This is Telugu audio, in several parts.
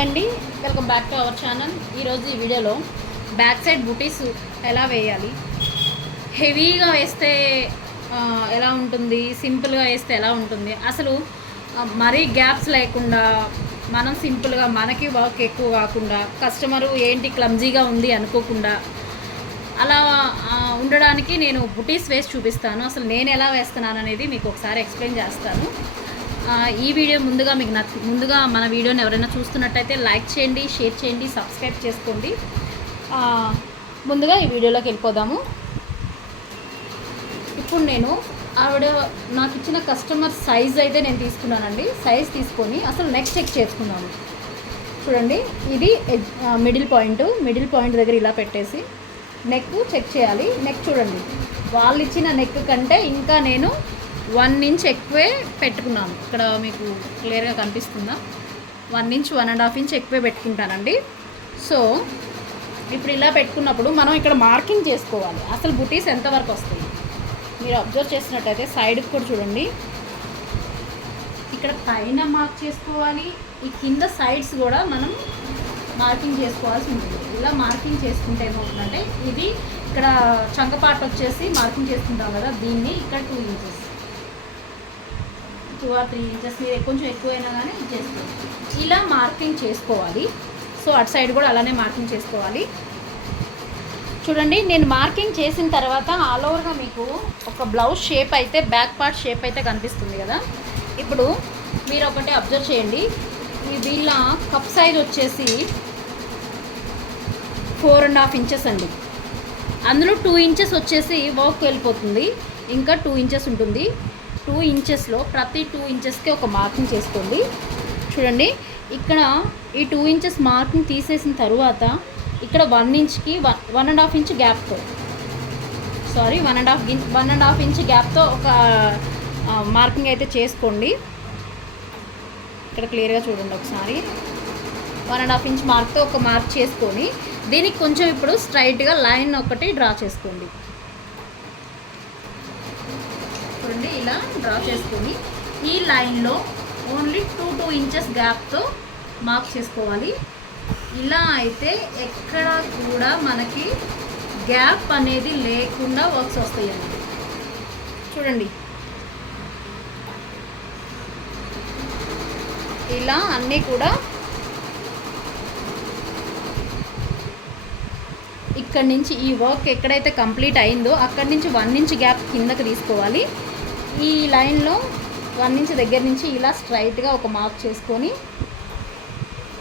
హాయ్ అండి, welcome back to our channel. ఈరోజు ఈ వీడియోలో బ్యాక్ సైడ్ బుటీస్ ఎలా వేయాలి, హెవీగా వేస్తే ఎలా ఉంటుంది, సింపుల్గా వేస్తే ఎలా ఉంటుంది, అసలు మరీ గ్యాప్స్ లేకుండా మనం సింపుల్గా మనకి వర్క్ ఎక్కువ కాకుండా కస్టమరు ఏంటి క్లమ్జీగా ఉంది అనుకోకుండా అలా ఉండడానికి నేను బుటీస్ వేసి చూపిస్తాను. అసలు నేను ఎలా వేస్తున్నాను అనేది మీకు ఒకసారి ఎక్స్ప్లెయిన్ చేస్తాను. ఈ వీడియో ముందుగా మీకు ముందుగా మన వీడియోని ఎవరైనా చూస్తున్నట్టయితే లైక్ చేయండి, షేర్ చేయండి, సబ్స్క్రైబ్ చేసుకోండి. ముందుగా ఈ వీడియోలోకి వెళ్ళిపోదాము. ఇప్పుడు నేను నాకు ఇచ్చిన కస్టమర్ సైజ్ అయితే నేను తీసుకున్నానండి. సైజ్ తీసుకొని అసలు నెక్ చెక్ చేసుకున్నాను. చూడండి, ఇది మిడిల్ పాయింట్ దగ్గర ఇలా పెట్టేసి నెక్ చెక్ చేయాలి. నెక్ చూడండి, వాళ్ళు ఇచ్చిన నెక్ కంటే ఇంకా నేను 1 ఇంచ్ ఎక్కువే పెట్టుకున్నాను. ఇక్కడ మీకు క్లియర్గా కనిపిస్తుందా? 1 ఇంచ్ 1.5 ఇంచ్ ఎక్కువే పెట్టుకుంటానండి. సో ఇప్పుడు ఇలా పెట్టుకున్నప్పుడు మనం ఇక్కడ మార్కింగ్ చేసుకోవాలి. అసలు బుటీస్ ఎంతవరకు వస్తాయి మీరు అబ్జర్వ్ చేసినట్టయితే సైడ్కి కూడా చూడండి. ఇక్కడ పైన మార్క్ చేసుకోవాలి, ఈ కింద సైడ్స్ కూడా మనం మార్కింగ్ చేసుకోవాల్సి ఉంటుంది. ఇలా మార్కింగ్ చేసుకుంటే ఏమవుతుందంటే, ఇది ఇక్కడ చంకపాటు వచ్చేసి మార్కింగ్ చేసుకుంటాం కదా, దీన్ని ఇక్కడ 2 ఇంచెస్ 2 or 3 ఇంచెస్ మీరు కొంచెం ఎక్కువైనా కానీ చేసుకోవాలి. ఇలా మార్కింగ్ చేసుకోవాలి. సో అటు సైడ్ కూడా అలానే మార్కింగ్ చేసుకోవాలి. చూడండి, నేను మార్కింగ్ చేసిన తర్వాత ఆల్ ఓవర్గా మీకు ఒక బ్లౌజ్ షేప్ అయితే, బ్యాక్ పార్ట్ షేప్ అయితే కనిపిస్తుంది కదా. ఇప్పుడు మీరు ఒకటి అబ్జర్వ్ చేయండి, వీళ్ళ కప్ సైజ్ వచ్చేసి 4.5 ఇంచెస్ అండి. అందులో 2 ఇంచెస్ వచ్చేసి వర్క్ వెళ్ళిపోతుంది, ఇంకా 2 ఇంచెస్ ఉంటుంది. 2 ఇంచెస్లో ప్రతి 2 ఇంచెస్కి ఒక మార్కింగ్ చేసుకోండి. చూడండి, ఇక్కడ ఈ 2 ఇంచెస్ మార్కింగ్ తీసేసిన తర్వాత ఇక్కడ 1 ఇంచ్కి 1.5 ఇంచ్ గ్యాప్తో 1.5 ఇంచ్ గ్యాప్తో ఒక మార్కింగ్ అయితే చేసుకోండి. ఇక్కడ క్లియర్గా చూడండి ఒకసారి. 1.5 ఇంచ్ మార్క్తో ఒక మార్క్ చేసుకొని దీనికి కొంచెం ఇప్పుడు స్ట్రైట్గా లైన్ ఒకటి డ్రా చేసుకోండి. చూడండి, ఇలా డ్రా చేసుకొని ఈ లైన్లో ఓన్లీ 2 ఇంచెస్ గ్యాప్తో మార్క్ చేసుకోవాలి. ఇలా అయితే ఎక్కడ కూడా మనకి గ్యాప్ అనేది లేకుండా వర్క్స్ వస్తాయండి. చూడండి, ఇలా అన్నీ కూడా ఇక్కడి నుంచి ఈ వర్క్ ఎక్కడైతే కంప్లీట్ అయిందో అక్కడి నుంచి 1 ఇంచ్ గ్యాప్ కిందకి తీసుకోవాలి. ఈ లైన్లో 1 ఇంచ్ దగ్గర నుంచి ఇలా స్ట్రైట్గా ఒక మార్క్ చేసుకొని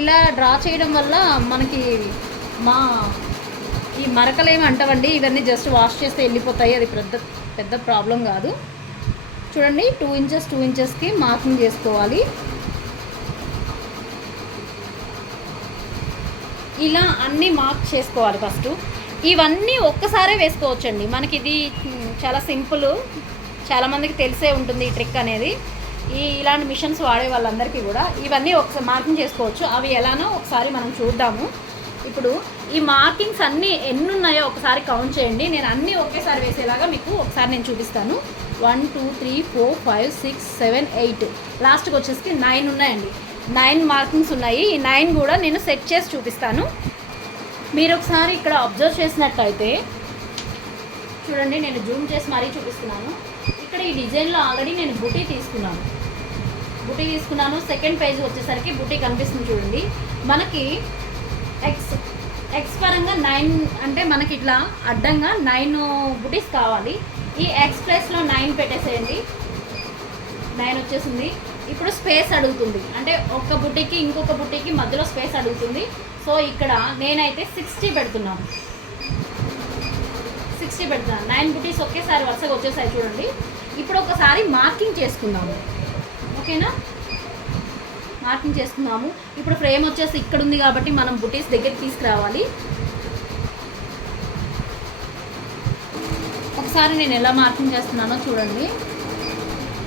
ఇలా డ్రా చేయడం వల్ల మనకి ఈ మరకలు ఏమి అంటవండి, ఇవన్నీ జస్ట్ వాష్ చేస్తే వెళ్ళిపోతాయి. అది పెద్ద ప్రాబ్లం కాదు. చూడండి, 2 ఇంచెస్కి మార్కింగ్ చేసుకోవాలి. ఇలా అన్నీ మార్క్ చేసుకోవాలి. ఫస్ట్ ఇవన్నీ ఒక్కసారే వేసుకోవచ్చండి. మనకి ఇది చాలా సింపుల్, చాలామందికి తెలిసే ఉంటుంది ఈ ట్రిక్ అనేది. ఇలాంటి మిషన్స్ వాడే వాళ్ళందరికీ కూడా ఇవన్నీ ఒకసారి మార్కింగ్ చేసుకోవచ్చు. అవి ఎలానో ఒకసారి మనం చూద్దాము. ఇప్పుడు ఈ మార్కింగ్స్ అన్నీ ఎన్ని ఉన్నాయో ఒకసారి కౌంట్ చేయండి. నేను అన్నీ ఒకేసారి వేసేలాగా మీకు ఒకసారి నేను చూపిస్తాను. 1 2 3 4 5 6 7 8 లాస్ట్కి వచ్చేసి 9 ఉన్నాయండి. 9 మార్కింగ్స్ ఉన్నాయి. ఈ 9 కూడా నేను సెట్ చేసి చూపిస్తాను. మీరు ఒకసారి ఇక్కడ అబ్జర్వ్ చేసినట్టయితే చూడండి, నేను జూమ్ చేసి మరీ చూపిస్తున్నాను. ఇక్కడ ఈ డిజైన్లో ఆల్రెడీ నేను బుటీ తీసుకున్నాను. సెకండ్ పేజ్ వచ్చేసరికి బుటీ కనిపిస్తుంది. చూడండి, మనకి ఎక్స్ పరంగా 9 అంటే మనకి ఇట్లా అడ్డంగా 9 బుటీస్ కావాలి. ఈ ఎక్స్ ప్లస్లో 9 పెట్టేసేయండి. 9 వచ్చేసింది. ఇప్పుడు స్పేస్ అడుగుతుంది, అంటే ఒక బుటీకి ఇంకొక బుటీకి మధ్యలో స్పేస్ అడుగుతుంది. సో ఇక్కడ నేనైతే 60 పెడుతున్నాను. 9 బుటీస్ ఒకేసారి వరుసగా వచ్చేసాయి. చూడండి, ఇప్పుడు ఒకసారి మార్కింగ్ చేసుకుందాము. ఓకేనా, మార్కింగ్ చేసుకుందాము. ఇప్పుడు ఫ్రేమ్ వచ్చేసి ఇక్కడ ఉంది కాబట్టి మనం బుటీస్ దగ్గరికి తీసుకురావాలి. ఒకసారి నేను ఎలా మార్కింగ్ చేస్తున్నానో చూడండి.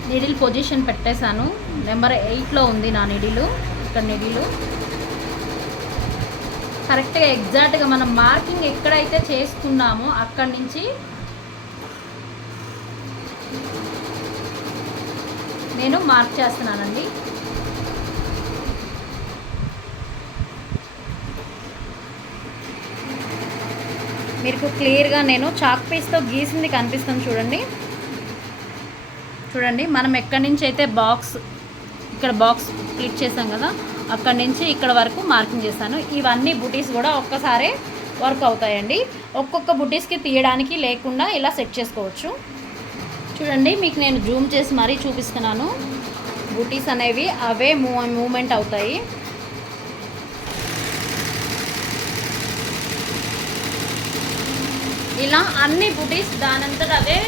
నీడిల్ పొజిషన్ పెట్టేశాను. నెంబర్ 8లో ఉంది నా నీడిలు. ఇక్కడ నీడిలు కరెక్ట్గా ఎగ్జాక్ట్గా మనం మార్కింగ్ ఎక్కడైతే చేసుకున్నామో అక్కడి నుంచి నేను మార్క్ చేస్తున్నానండి. మీకు క్లియర్గా నేను చాక్ పీస్తో గీసింది కనిపిస్తుంది చూడండి. చూడండి మనం ఎక్కడి నుంచి అయితే ఇక్కడ బాక్స్ క్లిక్ చేసాం కదా, అక్కడి నుంచి ఇక్కడ వరకు మార్కింగ్ చేశాను. ఇవన్నీ బుటీస్ కూడా ఒక్కసారే వర్క్ అవుతాయండి. ఒక్కొక్క బుటీస్కి తీయడానికి లేకుండా ఇలా సెట్ చేసుకోవచ్చు. చూడండి మీకు నేను జూమ్ చేసి మరీ చూపిస్తున్నాను. బుటీస్ అనేవి అవే మూమెంట్ అవుతాయి. ఇలా అన్ని బుటీస్ దానంతట అదే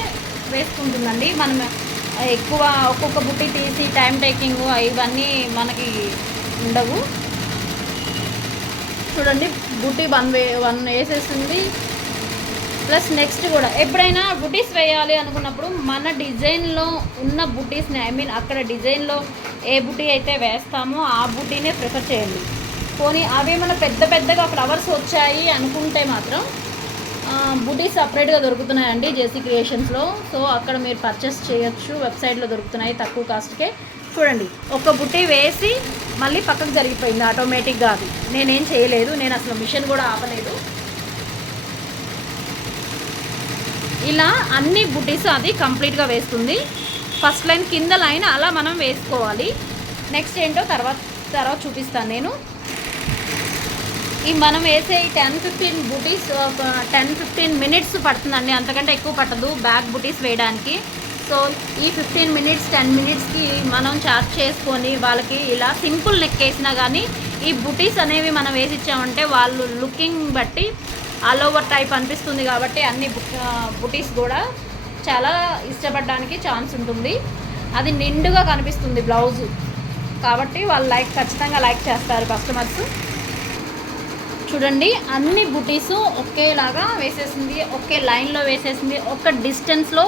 వేసుకుంటుందండి. మనం ఎక్కువ ఒక్కొక్క బుట్టి తీసి టైం టేకింగ్ ఇవన్నీ మనకి ఉండవు. చూడండి బుట్టి వన్ వేసేస్తుంది. ప్లస్ నెక్స్ట్ కూడా ఎప్పుడైనా బుటీస్ వేయాలి అనుకున్నప్పుడు మన డిజైన్లో ఉన్న బుటీస్ని అక్కడ డిజైన్లో ఏ బుటీ అయితే వేస్తామో ఆ బుటీనే ప్రిఫర్ చేయండి. పోనీ అవేమన్నా పెద్దగా ఫ్లవర్స్ వచ్చాయి అనుకుంటే మాత్రం బుటీస్ సపరేట్గా దొరుకుతున్నాయండి జేసీ క్రియేషన్స్లో. సో అక్కడ మీరు పర్చేస్ చేయొచ్చు, వెబ్సైట్లో దొరుకుతున్నాయి తక్కువ కాస్ట్కే. చూడండి ఒక బుట్టి వేసి మళ్ళీ పక్కకు జరిగిపోయింది ఆటోమేటిక్గా. అది నేనేం చేయలేదు, నేను అసలు మిషన్ కూడా ఆపలేదు. ఇలా అన్ని బుటీస్ అది కంప్లీట్గా వేస్తుంది. ఫస్ట్ లైన్ కింద లైన్ అలా మనం వేసుకోవాలి. నెక్స్ట్ ఏంటో తర్వాత చూపిస్తాను నేను. ఈ మనం వేసే 10-15 బుటీస్ ఒక 10-15 మినిట్స్ పడుతుందండి, అంతకంటే ఎక్కువ పట్టదు బ్యాక్ బుటీస్ వేయడానికి. సో ఈ 15 మినిట్స్ 10 మినిట్స్కి మనం చార్జ్ చేసుకొని వాళ్ళకి ఇలా సింపుల్ నెక్ వేసినా కానీ ఈ బుటీస్ అనేవి మనం వేసి ఇచ్చామంటే వాళ్ళు లుకింగ్ బట్టి ఆల్ ఓవర్ టైప్ అనిపిస్తుంది. కాబట్టి అన్ని బుటీస్ కూడా చాలా ఇష్టపడడానికి ఛాన్స్ ఉంటుంది. అది నిండుగా కనిపిస్తుంది బ్లౌజు, కాబట్టి వాళ్ళు ఖచ్చితంగా లైక్ చేస్తారు కస్టమర్స్. చూడండి అన్ని బుటీస్ ఒకేలాగా వేసేసింది, ఒకే లైన్లో వేసేసింది, ఒక డిస్టెన్స్లో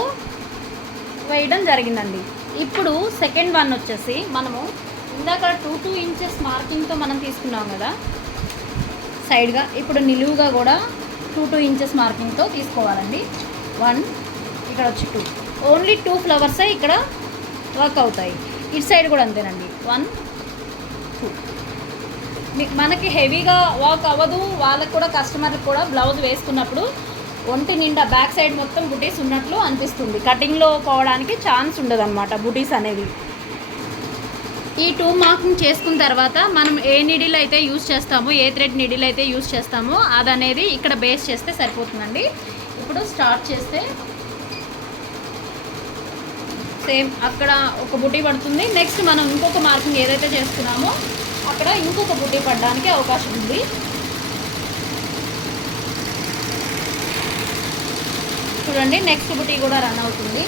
వేయడం జరిగిందండి. ఇప్పుడు సెకండ్ వన్ వచ్చేసి మనము ఇందాక 2 ఇంచెస్ మార్కింగ్తో మనం తీసుకున్నాం కదా సైడ్గా, ఇప్పుడు నిలువుగా కూడా 2 ఇంచెస్ మార్కింగ్తో తీసుకోవాలండి. 1 ఇక్కడ వచ్చి 2, ఓన్లీ 2 ఫ్లవర్సే ఇక్కడ వర్క్ అవుతాయి. ఇటు సైడ్ కూడా అంతేనండి, 1 2. మనకి హెవీగా వర్క్ అవ్వదు, వాళ్ళకి కూడా కస్టమర్కి కూడా బ్లౌజ్ వేసుకున్నప్పుడు ఒంటి నిండా బ్యాక్ సైడ్ మొత్తం బుటీస్ ఉన్నట్లు అనిపిస్తుంది. కటింగ్లో పోవడానికి ఛాన్స్ ఉండదు అనమాట బుటీస్ అనేవి. ఈ 2 మార్కింగ్ చేసుకున్న తర్వాత మనం ఏ నీడిల్ అయితే యూజ్ చేస్తామో, ఏ థ్రెడ్ నీడిల్ అయితే యూజ్ చేస్తామో అదనేది ఇక్కడ బేస్ చేస్తే సరిపోతుందండి. ఇప్పుడు స్టార్ట్ చేస్తే సేమ్ అక్కడ ఒక బుటీ పడుతుంది. నెక్స్ట్ మనం ఇంకొక మార్కింగ్ ఏదైతే చేసుకున్నామో అక్కడ ఇంకొక బుట్టి పడడానికి అవకాశం ఉంది. చూడండి నెక్స్ట్ బుట్టి కూడా రన్ అవుతుంది.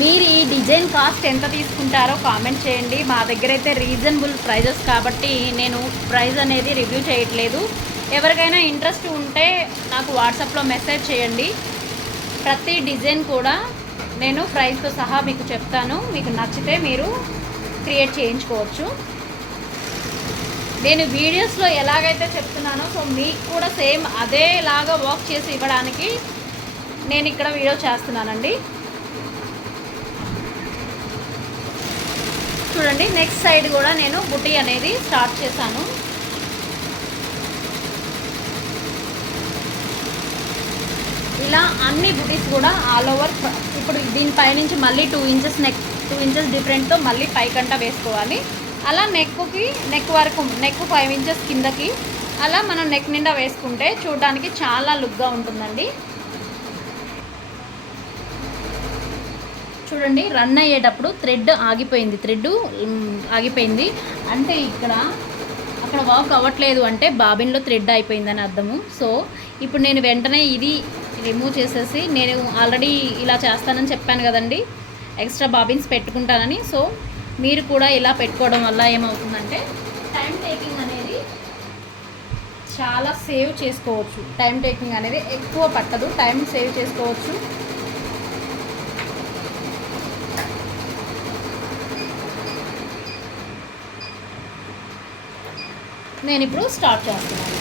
మీరు ఈ డిజైన్ కాస్ట్ ఎంత తీసుకుంటారో కామెంట్ చేయండి. మా దగ్గర అయితే రీజనబుల్ ప్రైజెస్ కాబట్టి నేను ప్రైస్ అనేది రివ్యూ చేయట్లేదు. ఎవరికైనా ఇంట్రెస్ట్ ఉంటే నాకు వాట్సాప్లో మెసేజ్ చేయండి. ప్రతి డిజైన్ కూడా నేను ప్రైస్తో సహా మీకు చెప్తాను. మీకు నచ్చితే మీరు క్రియేట్ చేయించుకోవచ్చు. నేను వీడియోస్లో ఎలాగైతే చెప్తున్నానో సో మీకు కూడా సేమ్ అదేలాగా వర్క్ చేసి ఇవ్వడానికి నేను ఇక్కడ వీడియో చేస్తున్నానండి. చూడండి నెక్స్ట్ సైడ్ కూడా నేను బుటీ అనేది స్టార్ట్ చేశాను. ఇలా అన్ని బుటీస్ కూడా ఆల్ ఓవర్. ఇప్పుడు దీనిపైనుంచి మళ్ళీ 2 ఇంచెస్ 2 ఇంచెస్ డిఫరెంట్తో మళ్ళీ పైకంట వేసుకోవాలి. అలా నెక్ వరకు 5 ఇంచెస్ కిందకి అలా మనం నెక్ నిండా వేసుకుంటే చూడడానికి చాలా లుక్గా ఉంటుందండి. చూడండి రన్ అయ్యేటప్పుడు థ్రెడ్ ఆగిపోయింది అంటే అక్కడ వర్క్ అవ్వట్లేదు అంటే బాబిన్లో థ్రెడ్ అయిపోయిందని అర్థము. సో ఇప్పుడు నేను వెంటనే ఇది రిమూవ్ చేసేసి, నేను ఆల్రెడీ ఇలా చేస్తానని చెప్పాను కదండి, ఎక్స్ట్రా బాబిన్స్ పెట్టుకుంటానని. సో మీరు కూడా ఇలా పెట్టుకోవడం వల్ల ఏమవుతుందంటే టైం టేకింగ్ అనేది చాలా సేవ్ చేసుకోవచ్చు. టైం టేకింగ్ అనేది ఎక్కువ పట్టదు, టైం సేవ్ చేసుకోవచ్చు. నేను ఇప్పుడు స్టార్ట్ చేస్తున్నాను.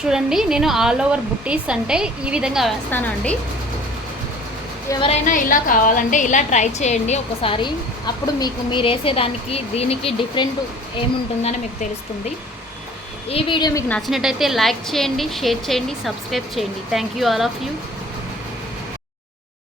చూడండి నేను ఆల్ ఓవర్ బుట్టీస్ అంటే ఈ విధంగా వేస్తాను అండి. ఎవరైనా ఇలా కావాలంటే ఇలా ట్రై చేయండి ఒకసారి. అప్పుడు మీకు మీరు వేసేదానికి దీనికి డిఫరెంట్ ఏముంటుందని మీకు తెలుస్తుంది. ఈ వీడియో మీకు నచ్చినట్టయితే లైక్ చేయండి, షేర్ చేయండి, సబ్స్క్రైబ్ చేయండి. Thank you all of you.